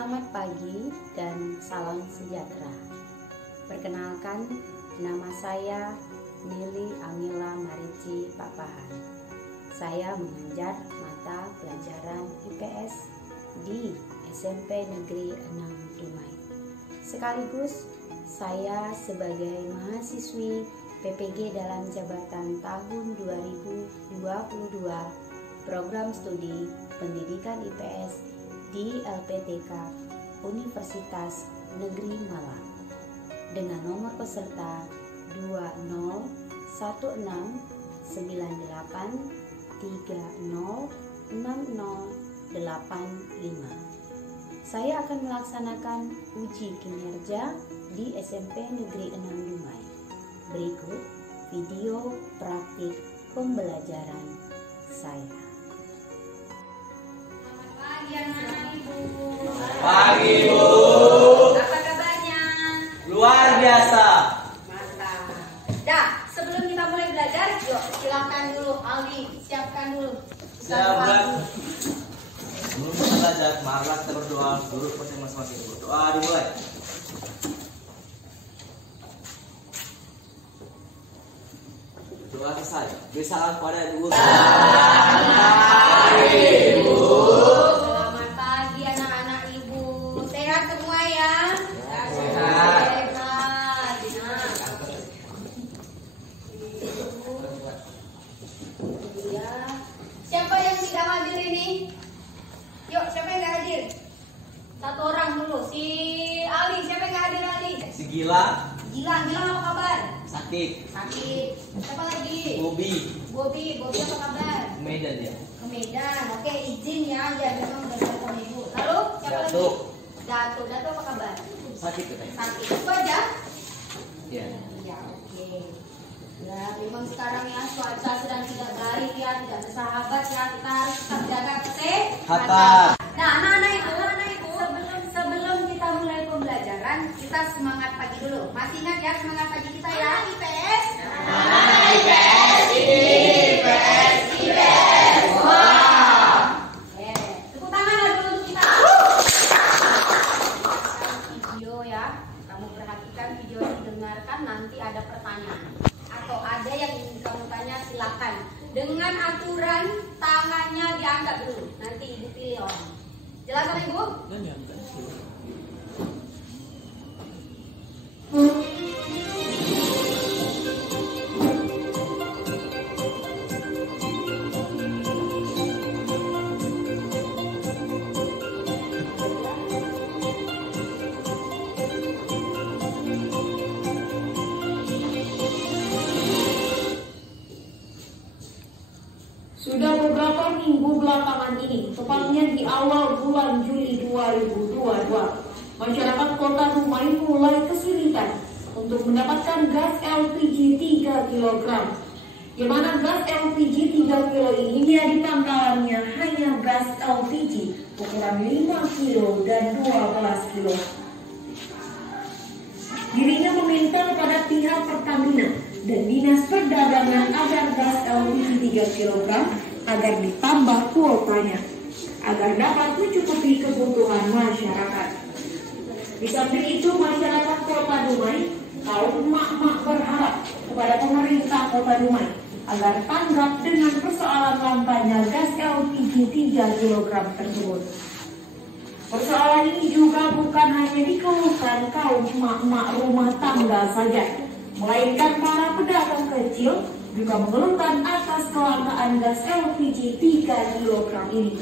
Selamat pagi dan salam sejahtera. Perkenalkan, nama saya Nili Amila Marici Papahan. Saya mengajar mata pelajaran IPS di SMP Negeri 6 Dumai. Sekaligus saya sebagai mahasiswi PPG dalam jabatan tahun 2022 Program Studi Pendidikan IPS di LPTK Universitas Negeri Malang dengan nomor peserta 201698306085. Saya akan melaksanakan uji kinerja di SMP Negeri 6 Dumai. Berikut video praktik pembelajaran saya. Pagi, Bu. Apa kabarnya? Luar biasa. Mantap. Dah, sebelum kita mulai belajar, yuk silakan dulu Aldi, siapkan dulu. Siap, sebelum kita belajar, marilah kita berdoa. Guru masing-masing berdoa. Dimulai. Doa selesai. Bersalam pada Ibu. Selamat pagi anak-anak Ibu. Sehat semua ya? Sehat. Sehat. Iya. Siapa yang tidak hadir ini? Yuk, siapa yang tidak hadir? Satu orang dulu. Si Ali, siapa yang tidak hadir Ali? Si Gila. Gilang apa kabar? Sakit. Sakit. Siapa lagi? Bobi. Bobi apa kabar? Medan dia. Ke Medan. Oke, izin ya. Ya memang bersama Ibu. Lalu siapa Datuk. lagi? Datuk apa kabar? Sakit katanya. Sakit. Itu aja? Iya. Iya, oke. Ya, memang sekarang ya cuaca sedang tidak baik ya, tidak bersahabat ya. Kita harus tetap jaga kesehatan. Nah, anak-anak Ibu, sebelum kita mulai pembelajaran, kita semangat pagi dulu. Masih ingat ya semangat pagi kita ya? IPS. Wow. Oke, tepuk tangan lah dulu untuk kita. Video ya, kamu perhatikan video ini, dengarkan, nanti ada pertanyaan atau ada yang ingin kamu tanya, silakan. Dengan aturan tangannya diangkat dulu, nanti Ibu pilih orang. Jelas kan Ibu? Sudah beberapa minggu belakangan ini, tepatnya di awal bulan Juli 2022, masyarakat Kota Dumai mulai kesulitan untuk mendapatkan gas LPG 3 kg. Di mana gas LPG 3 kg ini dia di pangkalannya hanya gas LPG ukuran 5 kg dan 12 kg. Dirinya meminta kepada pihak Pertamina dan Dinas Perdagangan agar gas LPG 3 kg agar ditambah kuotanya agar dapat mencukupi kebutuhan masyarakat. Di samping itu, masyarakat Kota Dumai, kaum emak-emak berharap kepada pemerintah Kota Dumai agar tanggap dengan persoalan langkanya gas LPG 3 kg tersebut. Persoalan ini juga bukan hanya dikeluhkan kaum emak-emak rumah tangga saja, melainkan para pedagang kecil juga mengeluhkan atas kelangkaan gas LPG 3 kg ini.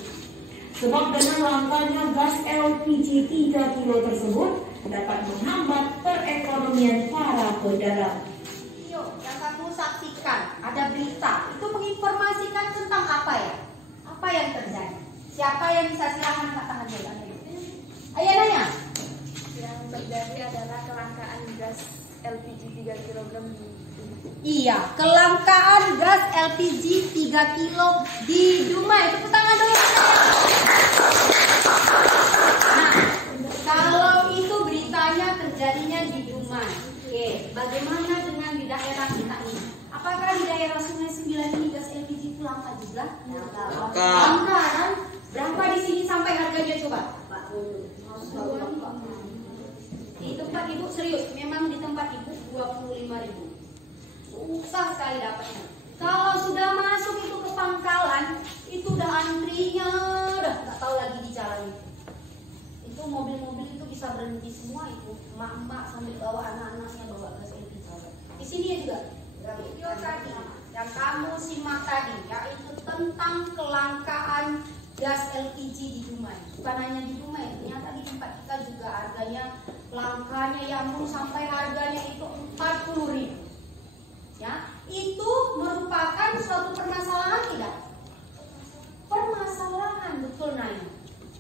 Sebab dengan langkanya gas LPG 3 kg tersebut dapat menghambat perekonomian para pedagang. Yuk, yang kamu saksikan, ada berita, itu menginformasikan tentang apa ya? Apa yang terjadi? Siapa yang bisa silakan angkat tangan dulu? Ayo nanya. Yang terjadi adalah kelangkaan gas LPG 3 kg di Iya, kelangkaan gas LPG 3 kilo di Dumai. Tepuk tangan dulu. Nah, kalau itu beritanya terjadinya di Dumai. Oke, bagaimana dengan di daerah kita ini? Apakah di daerah Sungai 9 ini gas LPG itu langka juga? Langka kan? Berapa di sini sampai harganya coba? serius, memang di tempat ibu 25.000. Susah sekali dapatnya. Kalau sudah masuk itu ke pangkalan, itu udah antrinya, udah nggak tahu lagi di jalan itu. Itu mobil-mobil itu bisa berhenti semua itu, emak-emak sambil bawa anak-anaknya bawa gas LPG. Di sini ya juga. Video tadi yang kamu simak tadi, yaitu tentang kelangkaan gas LPG di Dumai. Bukan hanya di Dumai, ternyata di tempat kita juga harganya langkanya ya ampun, sampai harganya itu 40.000. Ya, itu merupakan suatu permasalahan tidak? Permasalahan, betul Naya.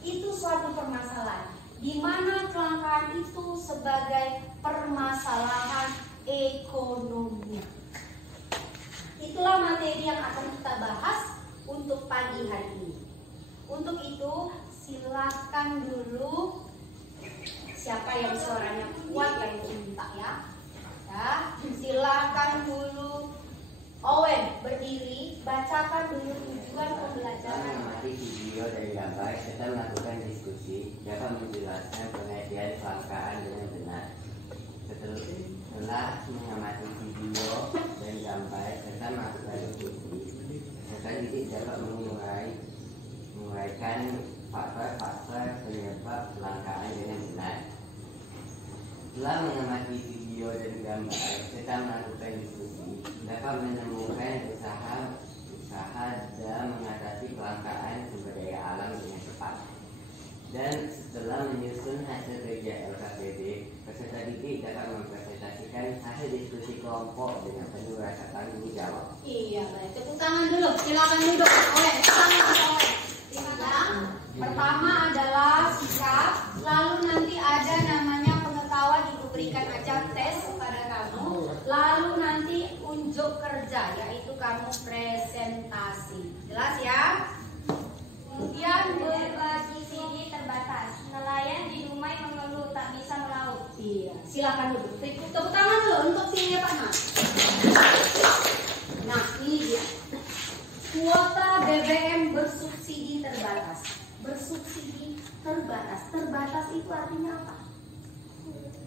Itu suatu permasalahan di mana kelangkaan itu sebagai permasalahan ekonomi. Itulah materi yang akan kita bahas untuk pagi hari ini. Untuk itu silahkan dulu siapa yang suaranya kuat yang minta ya. Ya, silakan dulu Owen berdiri, bacakan dulu tujuan pembelajaran. Mengamati video dari gambar serta melakukan diskusi dapat menjelaskan pengertian kelangkaan dengan benar. Setelah mengamati video dan gambar serta melakukan diskusi, peserta didik dapat menguraikan faktor-faktor penyebab kelangkaan dengan benar. Setelah mengamati video dan gambar serta melakukan diskusi, dapat menemukan usaha dalam mengatasi kelangkaan sumber daya alam dengan cepat. Dan setelah menyusun hasil kerja LKPD, peserta didik dapat mempresentasikan hasil diskusi kelompok dengan penuh rasa tanggung jawab. Iya, baik. Tepuk tangan dulu. Silakan duduk. Oleh, tangan. Yang pertama adalah sikap, lalu nanti ada namanya pengetahuan, diberikan aja tes kepada kamu, lalu nanti unjuk kerja, yaitu kamu presentasi. Jelas ya? Kemudian berbagi sini terbatas. Nelayan di Dumai mengeluh tak bisa melaut. Iya. Silakan duduk. Tepuk tangan dulu untuk sini ya Pak Mas. Nah, ini dia. Kuota BBM bersubsidi terbatas. Bersubsidi terbatas. Terbatas itu artinya apa?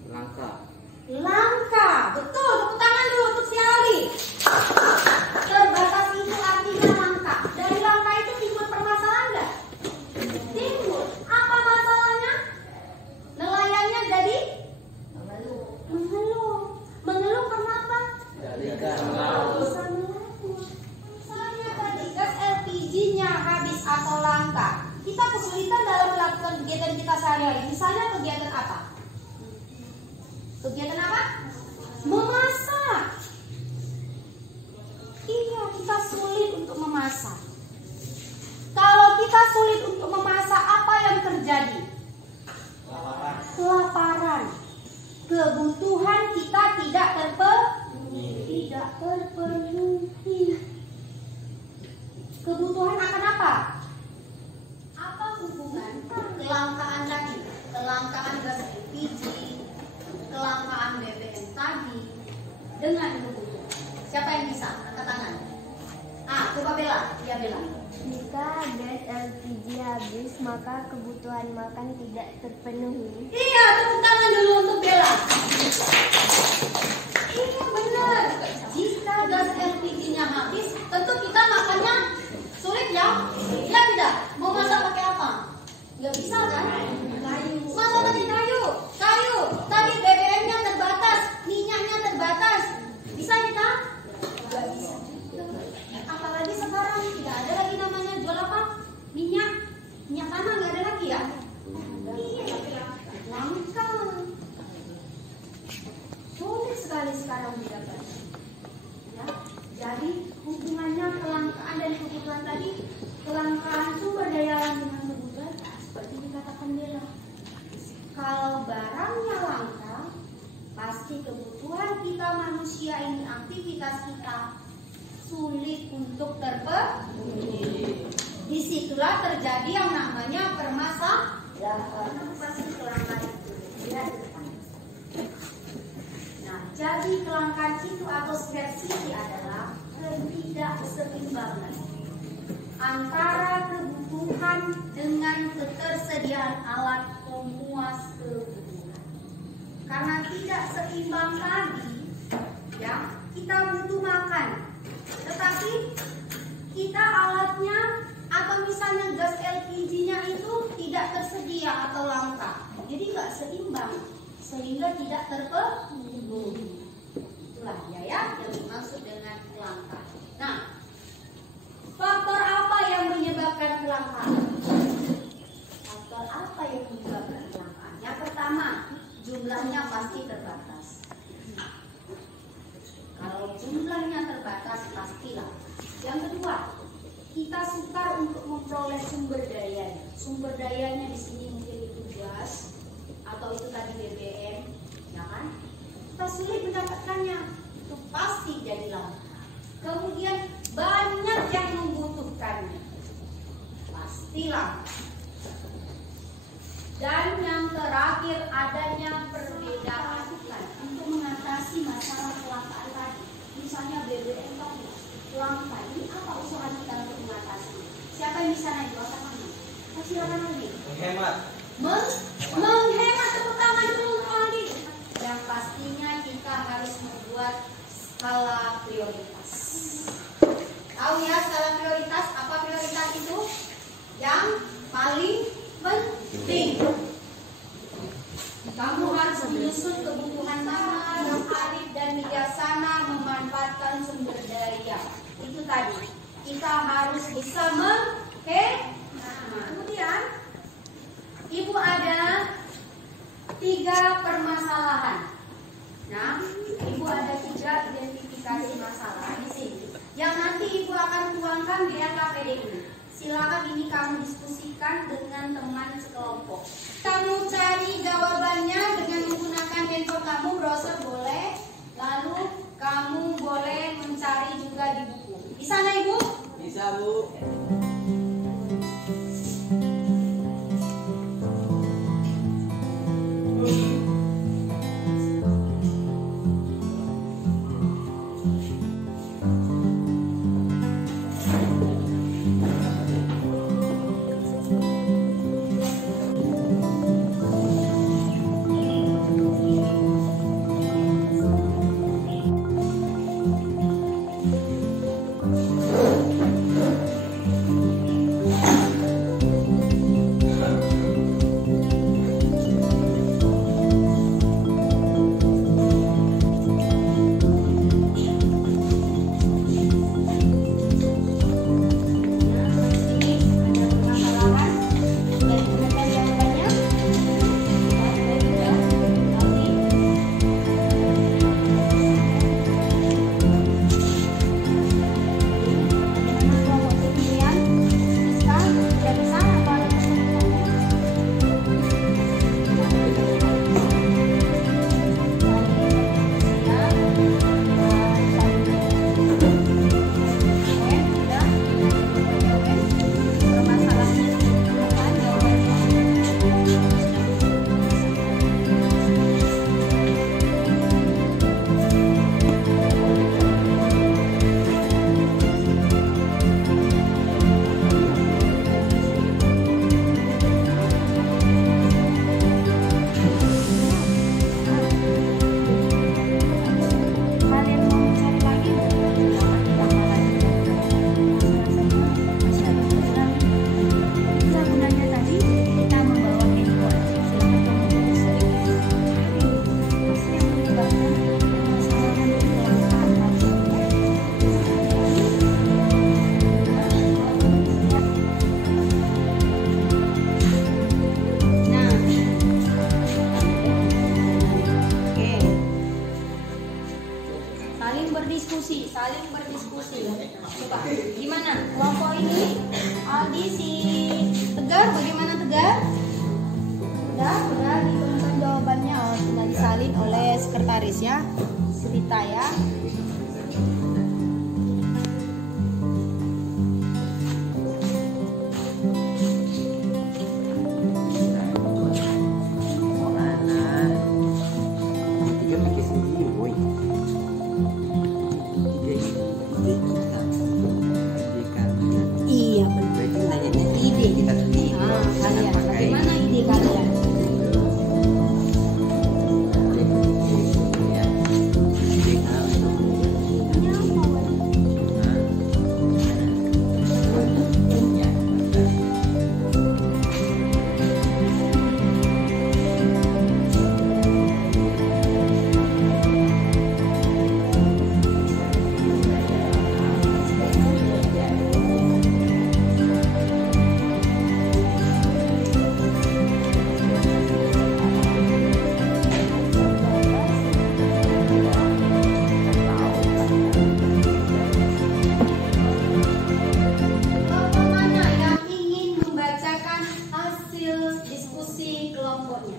Langka. Langka. Betul. Tepuk tangan dulu untuk si Ali. Terbatas itu artinya langka. Dari langka itu timbul permasalahan nggak? Timbul. Apa masalahnya? Nelayannya jadi mengeluh. Mengeluh karena apa? Bisa melaut. Misalnya tadi gas LPG-nya habis atau langka, kita kesulitan dalam melakukan kegiatan kita sehari-hari. Misalnya kegiatan apa? Kegiatan apa? Memasak. Iya, kita sulit untuk memasak. Kalau kita sulit untuk memasak, apa yang terjadi? Kelaparan. Kebutuhan kita tidak terpenuhi. Kebutuhan akan apa? Apa hubungan kelangkaan tadi? Kelangkaan gas LPG, kelangkaan BBM tadi dengan kebutuhan. Siapa yang bisa? Angkat tangan. Coba Bella. Ya Bella. Jika gas LPG habis, maka kebutuhan makan tidak terpenuhi. Iya, tepuk tangan dulu untuk Bella. Iya benar. Jika gas LPG-nya habis, tentu kita makannya sulit ya. Iya tidak? Mau masak pakai apa? Nggak bisa kan? Kayu. Masa tadi kayu? Kayu. Tadi BBM-nya terbatas, minyaknya terbatas. Bisa kita? Nggak bisa. Apalagi sekarang tidak ada lagi namanya jual apa? Minyak tanah nggak ada lagi ya? Iya, langka. Sulit sekali sekarang didapat. Ya, jadi hubungannya kelangkaan dan kebutuhan tadi, kelangkaan sumber daya alam dengan kebutuhan seperti dikatakan Bella. Kalau barangnya langka, pasti kebutuhan kita manusia ini, aktivitas kita sulit untuk terpenuhi. Disitulah terjadi yang namanya permasalahan. Pasti kelangkaan itu. Nah, jadi kelangkaan itu atau scarcity adalah ketidakseimbangan antara kebutuhan dengan ketersediaan alat pemuas kebutuhan. karena tidak seimbang tadi, ya, kita butuh makan. Tetapi kita alatnya atau misalnya gas LPG-nya itu tidak tersedia atau langka, jadi nggak seimbang sehingga tidak terpenuhi. Itulah ya yang dimaksud dengan kelangkaan. Nah, faktor apa yang menyebabkan kelangkaan? Faktor apa yang menyebabkan kelangkaan? Yang pertama, jumlahnya pasti terbatas. Kalau jumlahnya terbatas pastilah. Yang kedua, kita sukar untuk memperoleh sumber dayanya. Sumber dayanya di sini mungkin itu gas atau itu tadi BBM, ya kan? Kita sulit mendapatkannya, itu pasti jadi langka. Kemudian banyak yang membutuhkannya, pasti langka. Dan yang terakhir, adanya perbedaan iklan untuk mengatasi masalah kelangkaan tadi. Misalnya BBM tadi langka, ini apa usulan kita untuk mengatasi? Siapa yang bisa naik di otak kami? Silakan lagi. Menghemat. Menghemat, tepuk tangan dulu kali. Yang pastinya kita harus membuat skala prioritas. Tahu ya skala prioritas? Apa prioritas itu? Yang paling penting. Kamu harus menyusun kebutuhan mana yang arif dan bijaksana memanfaatkan sumber daya. Itu tadi. Kita harus bisa menghemat. Kemudian, Ibu ada 3 permasalahan. Nah, Ibu ada 3 identifikasi masalah di sini. Yang nanti Ibu akan tuangkan di LKPD ini. Silakan ini kamu diskusikan dengan teman sekelompok. Kamu cari jawabannya dengan menggunakan handphone kamu, browser boleh. Lalu kamu boleh mencari juga di buku. Bisa nggak Ibu? Bisa, Bu. saling berdiskusi. Coba, gimana kelompok ini? Aldi, si Tegar, bagaimana Tegar? Udah ditemukan jawabannya, tinggal disalin oleh sekretaris ya. Cerita ya. diskusi kelompoknya.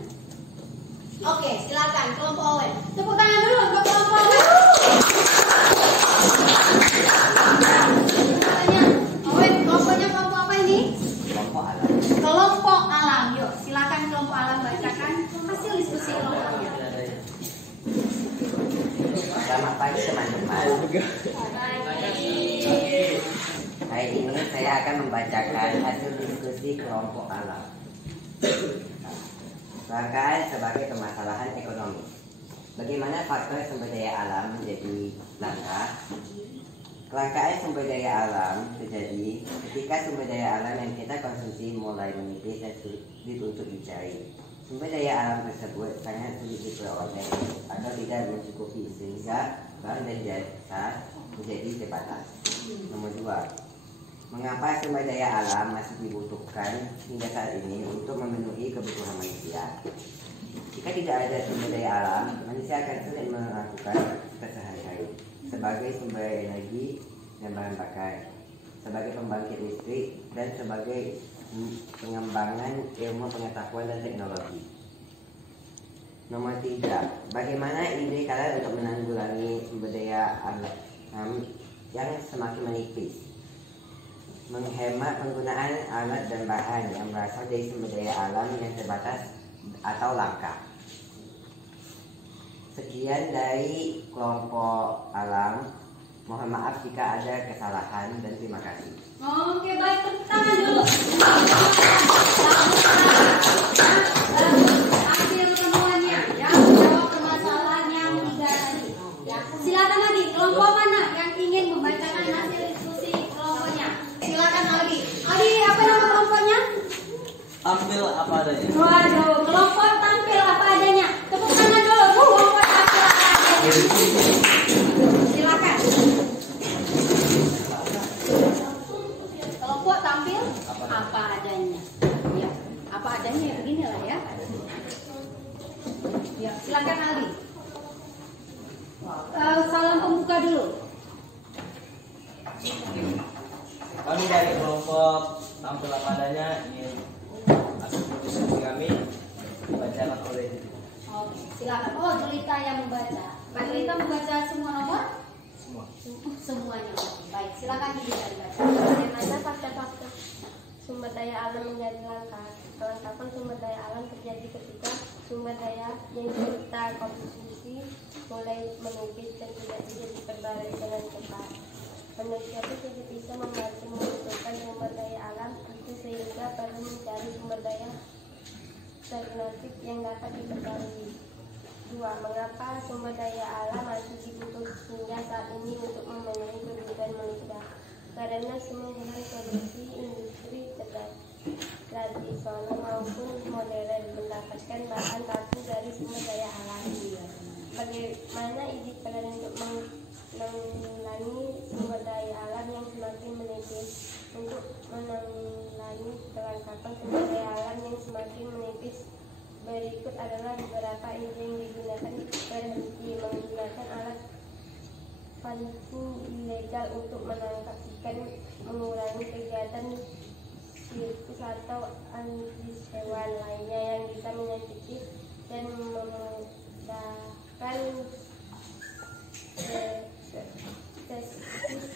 Oke, silakan kelompok Owen. Tepuk tangan dulu untuk kelompok Owen. Katanya, Owen, kelompoknya kelompok apa ini? Kelompok alam. Kelompok alam. Yuk, silakan kelompok alam bacakan hasil diskusi kelompoknya. Selamat pagi teman-teman. Hari ini saya akan membacakan hasil diskusi kelompok alam. Kelangkaan sebagai permasalahan ekonomi. Bagaimana faktor sumber daya alam menjadi langka? Kelangkaan sumber daya alam terjadi ketika sumber daya alam yang kita konsumsi mulai menipis dan sulit untuk dicari. Sumber daya alam tersebut sangat sulit diperoleh atau tidak mencukupi sehingga barang dan jasa menjadi terbatas. Nomor 2. Mengapa sumber daya alam masih dibutuhkan hingga saat ini untuk memenuhi kebutuhan manusia? Jika tidak ada sumber daya alam, manusia akan sulit melakukan keseharian sebagai sumber energi dan bahan bakar, sebagai pembangkit listrik, dan sebagai pengembangan ilmu pengetahuan dan teknologi. Nomor 3. Bagaimana ide kalian untuk menanggulangi sumber daya alam yang semakin menipis? Menghemat penggunaan alat dan bahan yang berasal dari sumber daya alam yang terbatas atau langka. Sekian dari kelompok alam. Mohon maaf jika ada kesalahan dan terima kasih. Oke, baik, tepuk tangan dulu. Hasil temuannya, ya, jawab permasalahan yang 3 tadi. Ya, silakan lagi. Kelompok mana yang ingin membacakan hasil diskusi kelompoknya? Silakan Aldi. Aldi, apa nama kelompoknya? Tampil apa adanya. Waduh, kelompok tampil apa adanya. Tepuk tangan dulu. Kelompok tampil apa adanya. Silakan. Kelompok tampil apa adanya. Ya, apa adanya ya beginilah ya. Ya, silakan Aldi. Salam pembuka dulu. Kami dari kelompok tampil apa adanya ingin hasil diskusi kami dibacakan oleh. Oke, silakan. Oh, Julita yang membaca. Mbak Julita membaca semua nomor? Semua. Semuanya. Baik, silakan Julita dibaca. Bagaimana fakta-fakta sumber daya alam menjadi langka? Kelangkaan sumber daya alam terjadi ketika sumber daya yang kita konsumsi mulai menipis dan tidak bisa diperbarui dengan cepat. Manusia itu tidak bisa membantu membutuhkan sumber daya alam itu sehingga perlu mencari sumber daya alternatif yang dapat diperbarui. 2. Mengapa sumber daya alam masih dibutuhkan hingga saat ini untuk memenuhi kebutuhan manusia? Karena semua bahan produksi industri tradisional maupun modern mendapatkan bahan baku dari sumber daya alam. Bagaimana ide kalian untuk menanggulangi sumber daya alam yang semakin menipis? Untuk menanggulangi kelangkaan sumber daya alam yang semakin menipis, berikut adalah beberapa ide yang digunakan. Berhenti menggunakan alat pancing ilegal untuk menangkap ikan, mengurangi kegiatan sirkus atau anjing hewan lainnya yang bisa menyakiti dan memudahkan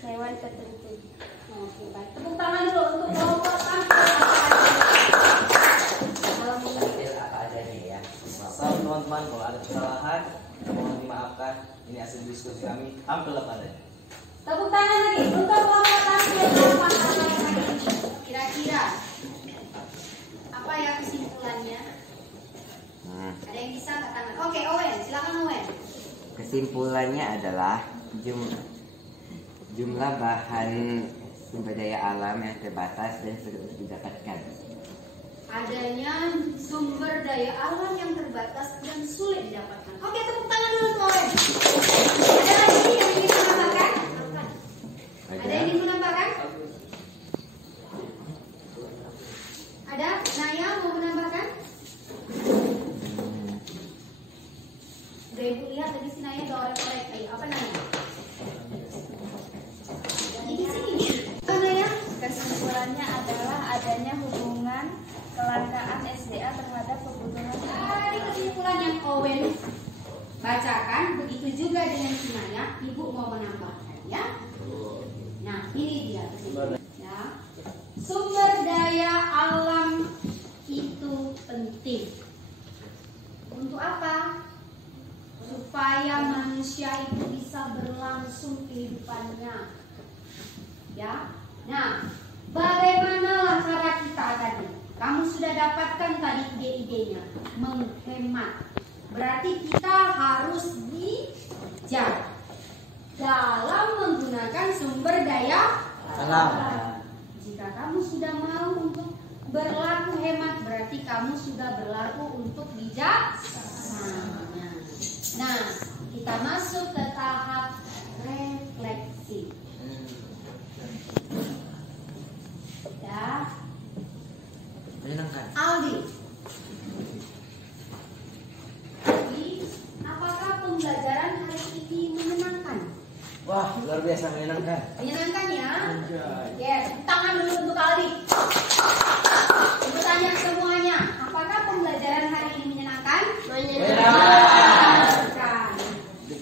hewan tertentu. Oke, baik. Tepuk tangan dulu untuk kelompok tampil. Tampil apa adanya ya. Salam teman-teman, kalau ada kesalahan mohon dimaafkan. Ini hasil diskusi kami. Tampil apa adanya. Tepuk tangan lagi untuk kelompok tampil apa adanya. Kira-kira apa ya kesimpulannya? Ada yang bisa katakan? Oke, Owen, silakan Owen. Kesimpulannya adalah jumlah bahan sumber daya alam yang terbatas dan sulit didapatkan. Adanya sumber daya alam yang terbatas dan sulit didapatkan. Oke, tepuk tangan dulu untuk Owen. Ada lagi yang ingin menambahkan? Ada yang ingin menambahkan? Ada? Naya mau menambahkan? Udah Ibu lihat tadi si Naya udah orek-orek. Ayo, apa Naya? Di sini. Apa Naya? Kesimpulannya adalah adanya hubungan kelangkaan SDA terhadap bacakan. Begitu juga dengan si Maya. Ibu mau menambahkan ya. Nah, ini dia. Ya. Sumber daya alam itu penting. Untuk apa? Supaya manusia itu bisa berlangsung kehidupannya. Ya. Nah, bagaimanalah cara kita tadi? Kamu sudah dapatkan tadi ide-idenya. Menghemat. Berarti kita harus bijak dalam menggunakan sumber daya alam. Jika kamu sudah mau untuk berlaku hemat, berarti kamu sudah berlaku untuk bijaksana. Nah, kita masuk ke tahap refleksi. Ya. Menyenangkan. Aldi, apakah pembelajaran hari ini menyenangkan? Wah, luar biasa menyenangkan. Menyenangkan ya? Yes, tangan dulu untuk Aldi. Ibu tanya semuanya, apakah pembelajaran hari ini menyenangkan? Menyenangkan.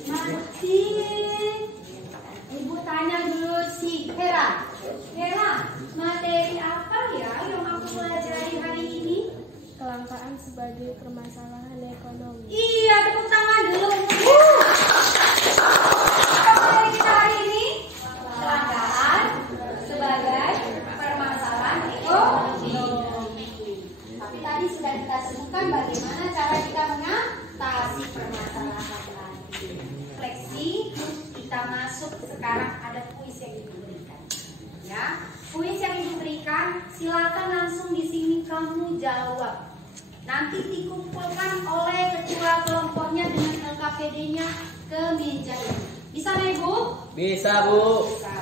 Nanti Ibu tanya dulu si Hera. Hera, materi apa ya yang aku pelajari hari ini? Kelangkaan sebagai permasalahan ekonomi. Iya, tepuk tangan dulu. Apa materi kita hari ini? Kelangkaan sebagai permasalahan ekonomi. Tapi tadi sudah kita sebutkan bagaimana cara kita mengatasi permasalahan tadi. Refleksi, kita masuk sekarang ada kuis yang diberikan. Ya, kuis yang diberikan silakan langsung di sini kamu jawab. Nanti dikumpulkan oleh ketua kelompoknya dengan LKPD-nya ke meja ini. Bisa nih Bu? Bisa, Bu. Bisa.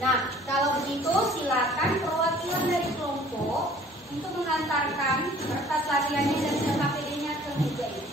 Nah, kalau begitu silakan perwakilan dari kelompok untuk mengantarkan kertas latihannya dan LKPD-nya ke meja ini.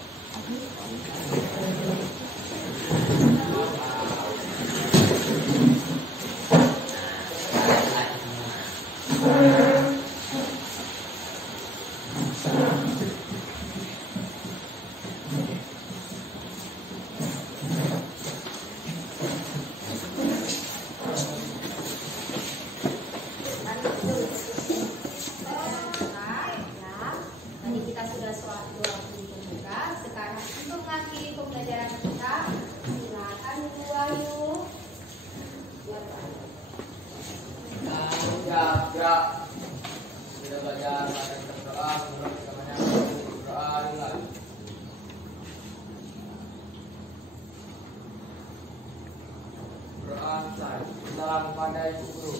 Tadi kita sudah sholat dua juga. Sekarang untuk mengakhiri pembelajaran kita, silakan Bu Ayu. Ya. Sudah belajar materi berdoa, menurut namanya berdoa lagi. Berdoa salam pada Ibu Guru.